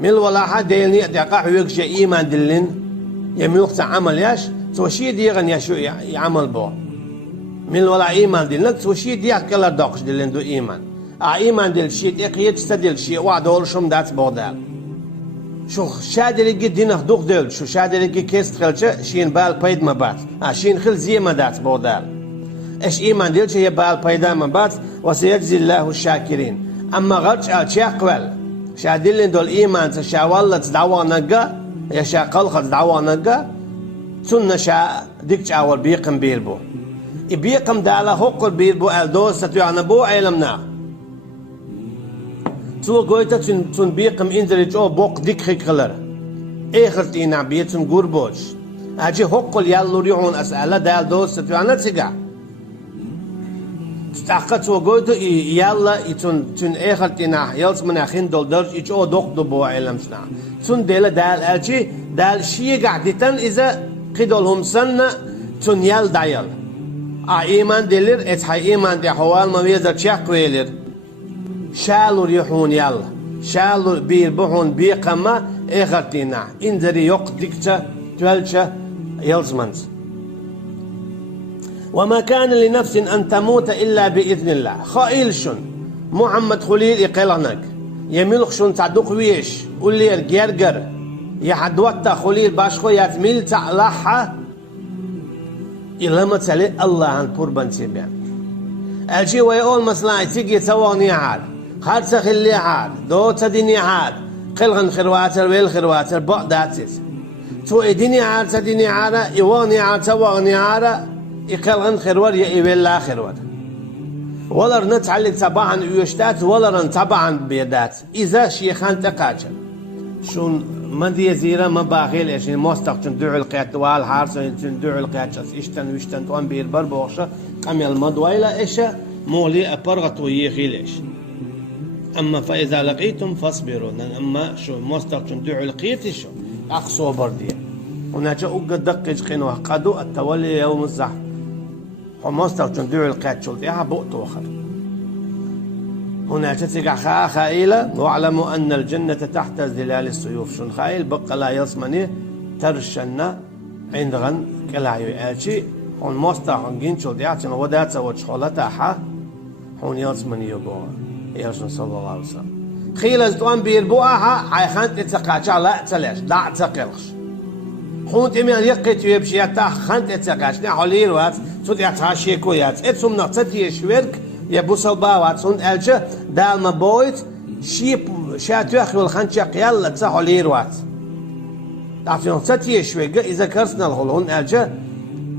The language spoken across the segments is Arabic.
مل ولا حد ديلني دقا حيوكش إيمان دلين يملوك عمل ياش توشي ديغن يشو يعمل بو مل ولا إيمان دلين توشي ديغ كلا دوقش دلين دو إيمان إيمان دل شيء إقيت استدل شيء وعدول شم دات بودال شو شادريجي دينه دوق دل شو شادريجي كيست خلشة شين بال بيد ما بات شين خل زي ما دات بودال إيش إيمان دل شيء بال بيدا ما بات وسيجزي الله الشاكرين أما غرش الشاقول شادلين دول إيمان تشاولة تدعوا نجا يشا قلقة تدعوا نجا سنة شا ديك أول بيقم بيربو بيقم دالا هقر بيربو الدوس تتوعنا بو علمنا تو قويتا تن بيقم إندرج أو بوق ديك خيكلر إخرتينا بيتن قربوش أجي هقل يالو ريعون أسألة دال دوس تتوعنا تيقع تتعقد تو قويتا يالا تن إخرتينا يلس من أخين دول درج إيش أو دوق دبو علمشنا تن ديلا دال أجي دال شي قعدتن إذا قدولهم سنة تن يال دايل إيمان ديلر إتحي إيمان دي حوال ما بيزر تشاق ويلر شالو ريحون يلا شالو بيربحون بيقما إخرتنا إنذري يق ديكتا تولشة يلزمنز وما كان لنفس أن تموت إلا بإذن الله خائلشن محمد خليل يقلنك يملخشن تعدق ويش قولي الجرجر يحدوتا خليل باشخو يتميل تعلحها إلا ما تسألي الله عن قربان سيبيان الجي ويقول مثلا تيجي تواني عاد خاد سخلي عاد دو تديني عاد قلغن خرواتر ويل خرواتر بقداتس تو اديني عاد تديني عاد ايواني عاد تواني عاد يقلغن خروار يا ايويل لا خروار ولا نتعلق طبعا يشتات ولا طبعا بيدات اذا شيخان تقاجر شون مدي زيرا ما باغيل ايش مستقطن دعو القيات والحارس دعو القيات اشتن وشتن توان بير بربوخشه قام المدويله ايش مولي أبرغت ويخيلش أما فإذا لقيتم فاصبروا أما شو مستقطن دعو القيت شو أقصوا بردية هناك أوجد دقج قنوة قدو التولي يوم الزحف هم مستقطن دعو القيات شو فيها بؤت وخر هناك تقع خائلة واعلموا أن الجنة تحت ظلال السيوف شون خائل بقى لا يصمني ترشنا عند غن كلا يأتي هون مستقطن جنشو دياتنا ودات وشخولتها هون يصمني يبوه يرسل صلى الله عليه وسلم خيل زتوان بيربوها حيخانت تقاچا لا تلاش لا تقلش هون تمين يقيت يبشي تا خانت تقاش نحولير وات تود يتاشي كويات اتسم نقطت يشورك يبوسل باوات سون الجا دال ما بويت شيب شات يخول خانچا يلا تحولير وات تعرفون نقطت يشورك اذا كرسنا الهون الجا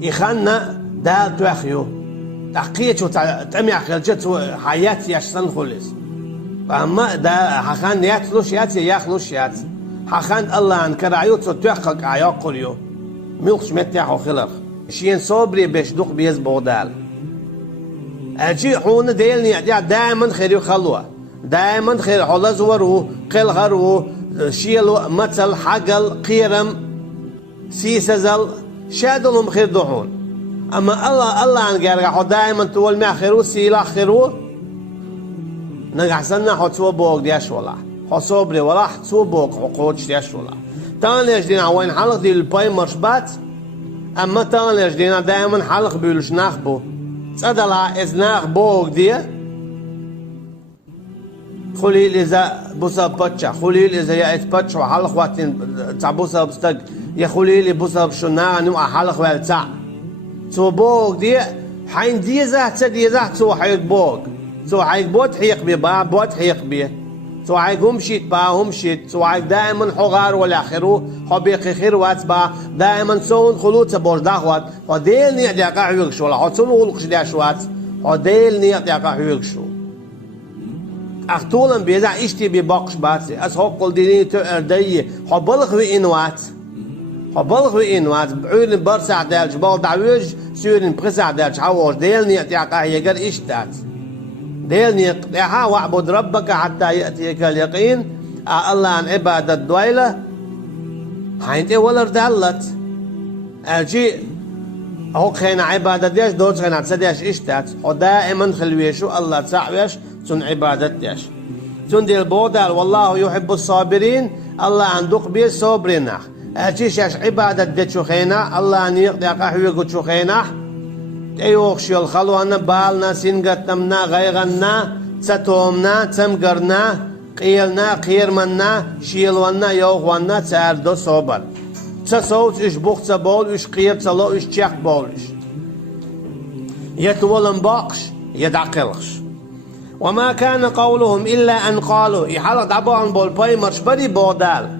يخنا دال تخيو تحقيق وتعمي خلجت حياتي عشان خلص فأما ده حخان ياتلوش ياتي ياخلوش ياتي حخان الله عن كرايوت تحقق عياقل يو ملخش متاحو خلق شين صبري بيش دوق بيز بودال أجي حون ديلني دائما خير يخلوه دائما خير حول زورو قل غرو شيلو مثل حقل قيرم سيسزل شادلهم خير دحون أما الله عن قارق دائما تقول ما خيرو سيلا خيرو نحسنا حتو بوق دياش ولا حصوبري ولا حتو بوق حقوق دياش ولا تان ليش دينا وين حلق دي الباي مرشبات أما تان ليش دينا دائما حلق بيلوش ناخبو صدلا إزناخ بوق دي خليل إذا بوسا باتشا خليل إذا يأت باتشا وحلق واتين تعبوسا بستق يا خليل بوسا بشنا نوع حلق والتع تو بوق دي حين دي زهت دي زهت تو حيق بوق تو حيق بوت حيق بي با بوت حيق بي تو حيق همشيت با همشيت تو حيق دائما حغار والآخرو حبيق خير وات با دائما سون خلوط بوجداخ وات وديل نيع دي قاعد شو لا حتون غلقش دي شوات وديل نيع دي قاعد شو أختولن بيزع إشتي بباقش باتي أس هقول ديني تأردي حبلغ وإنوات حبلغ وإنوات بعيون برسع دالج بال دعويج سيرين برسع دالج حواش ديل نيع دي قاعد يقر إشتات ديل نيع واعبد ربك حتى يأتيك اليقين الله عن عبادة دويلة حينتي ولا ردالت الجي هو خينا عبادة ديش دوت خينا تسديش إشتات ودائما خلويشو الله تسعويش تن عبادة ديش تندل بودال والله يحب الصابرين الله عندك بي صبرنا أتيش عبادة دتشو خينا الله أن يقضي قحوي شو خينا أيوخشي الخلوة بالنا سنقتمنا غيغنا تتومنا تمقرنا قيلنا قيرمنا شيلونا يوغونا تاردو صبر تسوت إش بوخ تبول إش قير تلو إش تشيخ بولش يتولن باقش يدعقلش وما كان قولهم إلا أن قالوا يحلق دعبان بول باي مرشبري بودال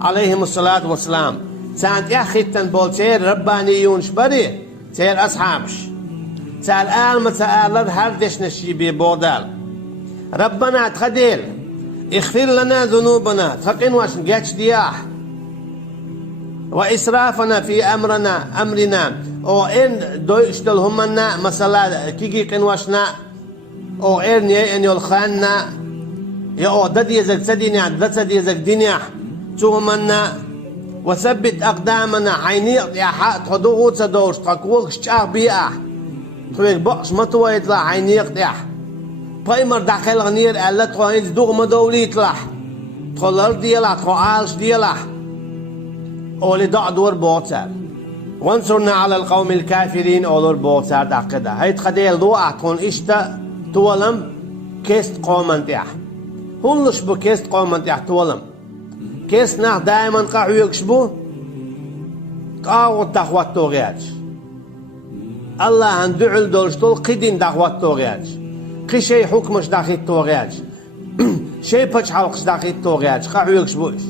عليهم الصلاة والسلام تانت يحخيتن بول تير ربانيون شبري تير أصحابش تال آل متآلر هردش نشيبي بودال ربنا تخديل اغفر لنا ذنوبنا تقن واش نجاتش دياح وإسرافنا في أمرنا أو إن دوشتل همنا مثلا كيجي قنواشنا أو إن ين يلخاننا يا أو ددي زك سدينيا ددي زك دينيا تومنا وثبت أقدامنا عيني يا حق تدوغو تدوش تقوش تشاه بيا تويك بقش ما تو يطلع عيني يقطع بايمر داخل غنير ألا تقوين دوغ ما دولي يطلع تخلر ديلا تقوالش ديلا أولي دع دور بوتر وانصرنا على القوم الكافرين أولور بوتر داقدا هيت خديل دو أعطون إشتا تولم كيست قومن تيح هنلش بو كيست قومن تيح تولم كيست نح دائما قاعو يكشبو قاعو تخوات توغياتش الله هندعل دولشتول قدين دخوات توغياتش قي شي حكمش داخل توغياتش شي بچ حلقش داخل توغياتش قاعو يكشبوش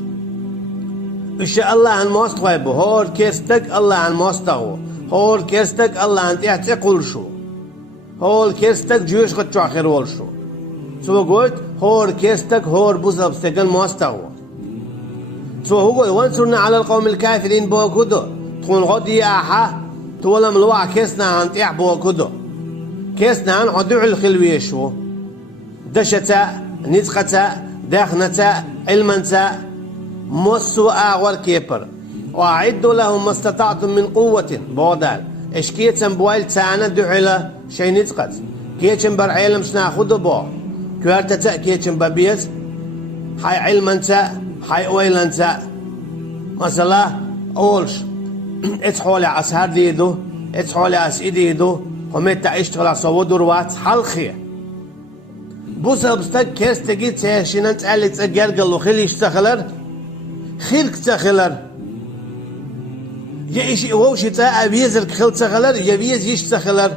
إيش الله عن ماستغيبه هور كيستك الله عن ماستغو هور كيستك الله عن تقول شو هور كيستك جوش قد آخر وول شو سو قلت هور كيستك هور بوزبستكن ماستغو سو هو قلت وانصرنا على القوم الكافرين بوكدو تكون غدي آحا تولم الوع كيسنا عن تيح بوكدو كيسنا عن عدوع الخلوية شو دشتا نزقتا داخنتا علمنتا مصوا أغور كيبر وأعدوا لهم ما استطعتم من قوة بودال إيش كيتم بويل تانا دعلا شي نتقت كيتم برعيلم سناخد بو كوارتتا كيتم ببيت حي علمنتا حي ويلنتا مثلا أولش اتحولي عسهر ديدو اتحولي عسيديدو ومتا اشتغل صودور وات حلخي بوسا بستك كيس تجي تهشينان تقالي تقرقل وخيل يشتغلر خيل كتخلر يا إشي ووشي تا أبيزر خيل تخلر يبيز يشتخلر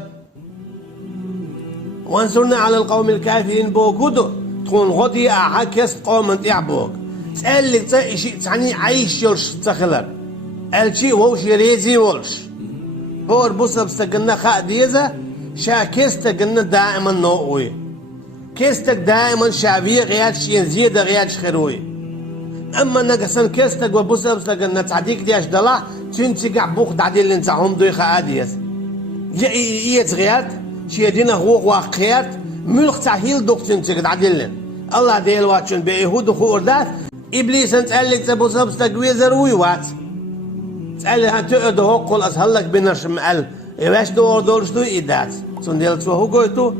وانصرنا على القوم الكافرين بوكودو تكون غدي أعكس قوم تعبوك تقلق تا إشي تعني عايش يلش تخلر الشي ووشي ريزي ولش بور بوسا بستقلنا خاء ديزة شا كيستقلنا دائما نوعوي كيستك دائما شعبية غياتش ينزيد غياتش خيروي أما نقصن كيستك وبوسا بستقلنا تعديك دياش دلا تنتقع بوخ دعدي اللي نتاعهم دوي خاء ديز يت غيات شي دينا هو واقعيات ملق تحيل دوك تنتقع دعدي اللي الله ديل واتشن بيهود وخوردات إبليس نتقلق تبوسا بستقوي زروي وات تقال هتقعد هو قول أسهلك بينش مقل يباش دورش دو إيدات سنديل شو هو قويتو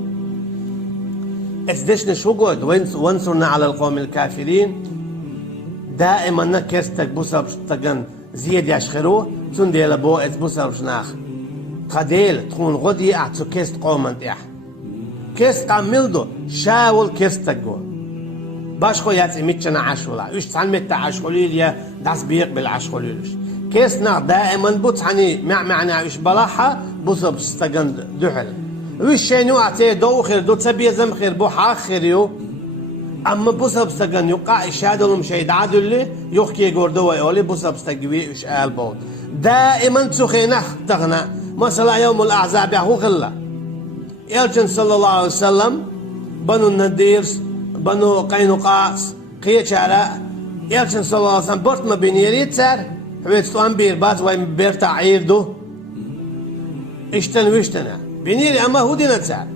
اسدشنا شو قويت وانصرنا على القوم الكافرين دائما نكستك بوسا بشتغن زيد يشخرو سنديل بو بوسا بشناخ قديل تكون غدي اعتو كست قوما تيح كست عملدو شاول كستك جو باشخو ياتي ميتشنا عشولا ايش تعلمت عشوليل يا داس بيقبل عشوليلش كيسنا دائما بوتعني معنى ايش بلاحة بوصب استقن دحل ويش شينو اعطيه دو خير دو تسبيه زم خير بو خير يو اما بوصب استقن يقع اشادلهم شيد عادل يحكي غوردو يقولي بوصب استقوي ايش قال بود دائما تخينه تغنى مثلا يوم الاحزاب يهو غلا يلجن صلى الله عليه وسلم بنو النذير بنو قينقاع قيشارة يلجن صلى الله عليه وسلم برت ما بينيريت سار حبيت بير باز وين بيرتا عيردو اشتن ويشتنا بينيري اما هو دينا تسار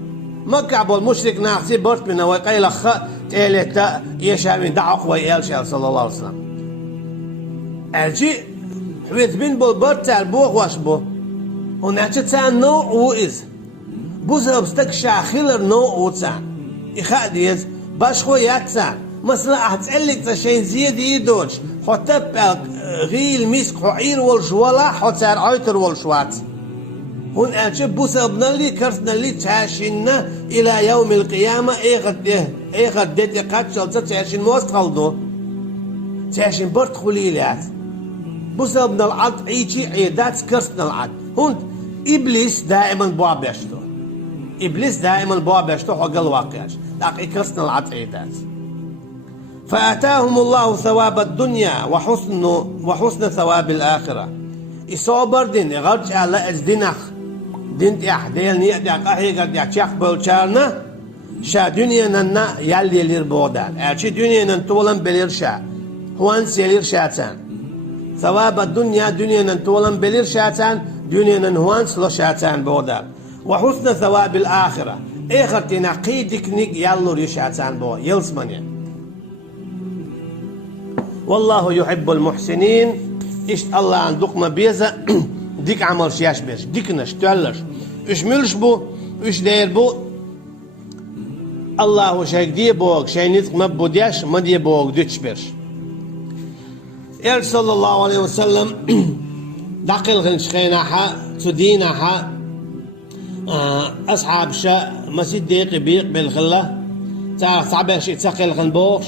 مكة بول مشرك ناحسي برت بنا ويقيل خ تيلتا يشا من دعق ويالشا صلى الله عليه وسلم الجي حبيت بين بول برت تار بوغ واش بو ونعتي تسان نوع وإز بوزا بستك شاخيلر نوع وتسان إخاديز باش خو ياتسان مثلا أحتسألك تشين زيد يدوش حتى غيل مسك حعير والجولا حتى عيتر والشوات هون أجب بوس ابن لي كرسنا لي تعاشينا إلى يوم القيامة إيه غديت قد شلت تعاشين موست خلدو تعاشين برد خليلات بوس ابن العد عيشي عيدات كرسنا العد هون إبليس دائما بوابشتو إبليس دائما بوابشتو حق الواقعش لكن كرسنا العد عيدات فآتاهم الله ثواب الدنيا وحسن ثواب الآخرة إصابر دين غرج على أزدنخ دين أحديل نيأدي أقاهي قد يحشيخ بولشارنا شا دنيا ننا يالي لير بودال أعشي دنيا ننتولن بلير شا هوان سيلير شاتان ثواب الدنيا دنيا ننتولن بلير شاتان دنيا ننهوان سلو شاتان بودال وحسن ثواب الآخرة إخر تنقيدك نيك يالو ريشاتان بو يلسمني والله يحب المحسنين إيش الله عندك ما بيزا ديك عمل شياش بيش ديكنش تولش إيش ملش بو إيش داير بو الله شيك دي بوك شي نتق ما بودياش ما دي بوك دوتش بيش صلى الله عليه وسلم دقل غنش خيناها تدينها أصحاب شا مسجد ديق بيق بالخلة تعبش تقل غنبوش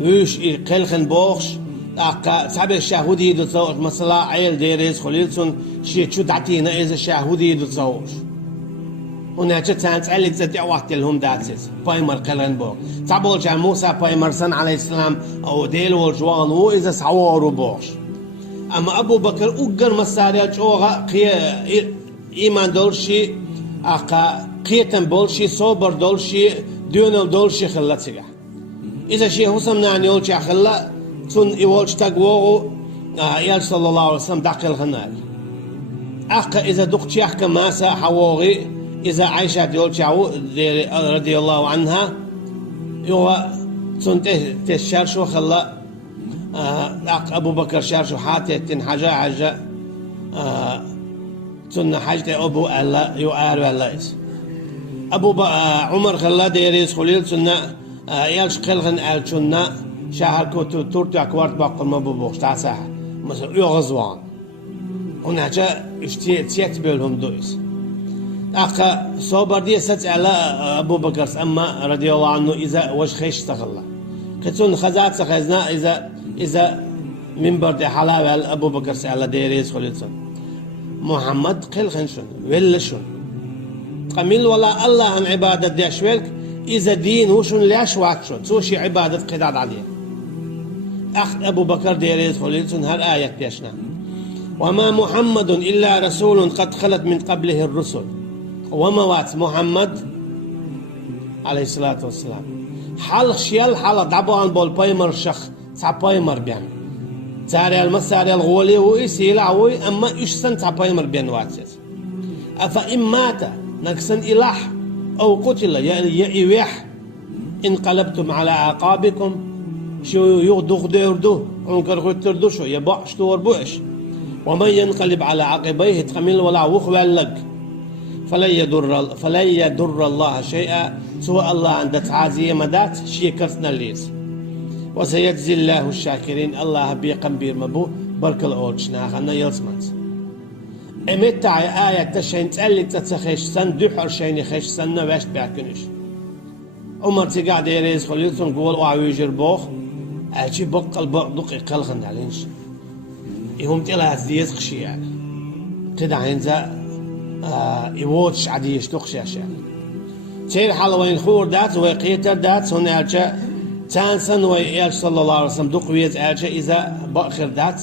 ويش قلخن بوخش تعبير الشهودي يدتصوش مثلا عيل ديريز خليلسون شي شو دعتينا إذا الشهودي يدتصوش هنا جتان تعلق زدي وقت لهم داتس بايمر قلخن بوخ تعبول جان موسى بايمر سن عليه السلام أو ديل والجوان هو إذا سعوارو بوخش أما أبو بكر أقر مساريا جوغا إيمان دولشي قيتن بولشي صوبر دولشي ديونل دولشي خلتسيقا إذا شيء حسم نعني يقول شيء خلا تون يقول تقوه يال صلى الله عليه وسلم دقل الخنال إذا دقت شيء كماسة حواري إذا عائشة يقول شيء رضي الله عنها يقول تون تشارشوا خلا أبو بكر شارشوا حاتي حاجة تون حاجة أبو الله يؤار الله أبو عمر خلا ديريس خليل تون يالش قلغن ألشنا شهر كوتو تورتو أكوارت باقل ما ببوخش تعساها مثلا يغزوان هنا جاء اشتيت بيلهم دويس أقا صوبر دي ست على أبو بكر أما رضي الله عنه إذا وش خيش تغلى كتون خزات سخزنا إذا منبر دي حلاوة أبو بكر على ديريس خليلسون محمد قلغن شن ولا شن قميل ولا الله عن عبادة دي أشوالك إذا دين وشون ليش واتشون سوشي عبادة قداد عليه أخ أبو بكر ديريز خليلسون هر آية ديشنا وما محمد إلا رسول قد خلت من قبله الرسل وما وات محمد عليه الصلاة والسلام حال شيال حال دعبو عن بول بايمر شخ تع بايمر بيان تاري المساري الغولي وإيسي لعوي أما إيش سن تع بايمر بيان واتسيس أفا إن مات نكسن إلاح أو قتل يأيوح انقلبتم على أعقابكم شو يغدو ديردو عنكر غتردو شو يبعش دور بوش ومن ينقلب على عقبيه تخمل ولا وخوالك فلن يضر الله شيئا سوى الله عند تعازي مدات شي كرسنا ليس وسيجزي الله الشاكرين الله بيقم بير مبو برك الأولشنا خلنا يلسمت امتع آية تشين تقلق تتخيش سن دحر شيني خيش سن نواش بيعكنش عمر تقعد يريز خليلتون قول وعويجر بوخ أجي بقل بقدق قلخن علينش يهم تلا هزيز خشي يعني تدع ينزا يوتش عديش تخشيش يعني تير حلوين خور دات ويقيتر دات هنا أجا تانسن ويقال صلى الله عليه وسلم دق ويز أجا إذا بأخر دات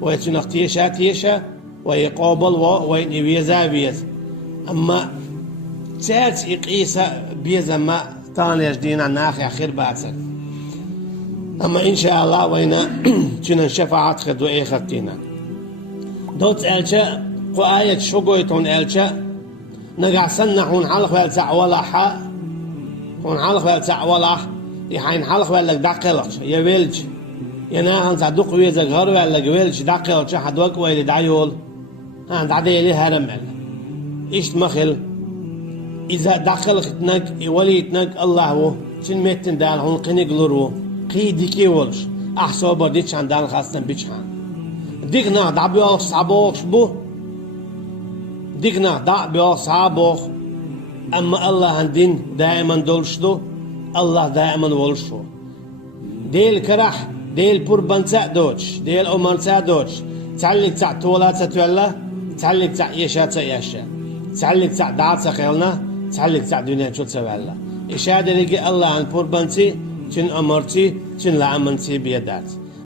ويتنق تيشا ويقابل وينويزا بيز أما تات يقيسا بيز ما تاني يجدين عن آخر خير باتسن أما إن شاء الله وينا تنا شفاعات خد وإيه خدتنا دوت ألشا قآية شقويتون ألشا نقع سنة هون حلق والسع ولاحا هون حلق والسع ولاح يحين حلق والك دقلقش يويلج يناهن صدق ويزا غير والك ويلج دقلقش حدوك ويلي دعيول هان دعدي لي هرمل إيش مخل إذا دقلقتنك وليتنك الله Çin mettin dal hon qinigluru qidiki oluş. Ahsoba diçan dal xastan biçhan. Digna dabi ox sabox bu. Digna dabi ox sabox. Amma Allah'ın din daima doluşdu. Allah daima oluşu. Değil karah, değil purbansa doç, değil omansa doç. Tallik ta tuğlatsa tuğla, tallik ta yaşatsa yaşa. Tallik ta dağıtsa qelna, tallik ta dünya çotsa valla. İşadet ki Allah'ın purbansı, çin amartı, çin la'amansı biyadat.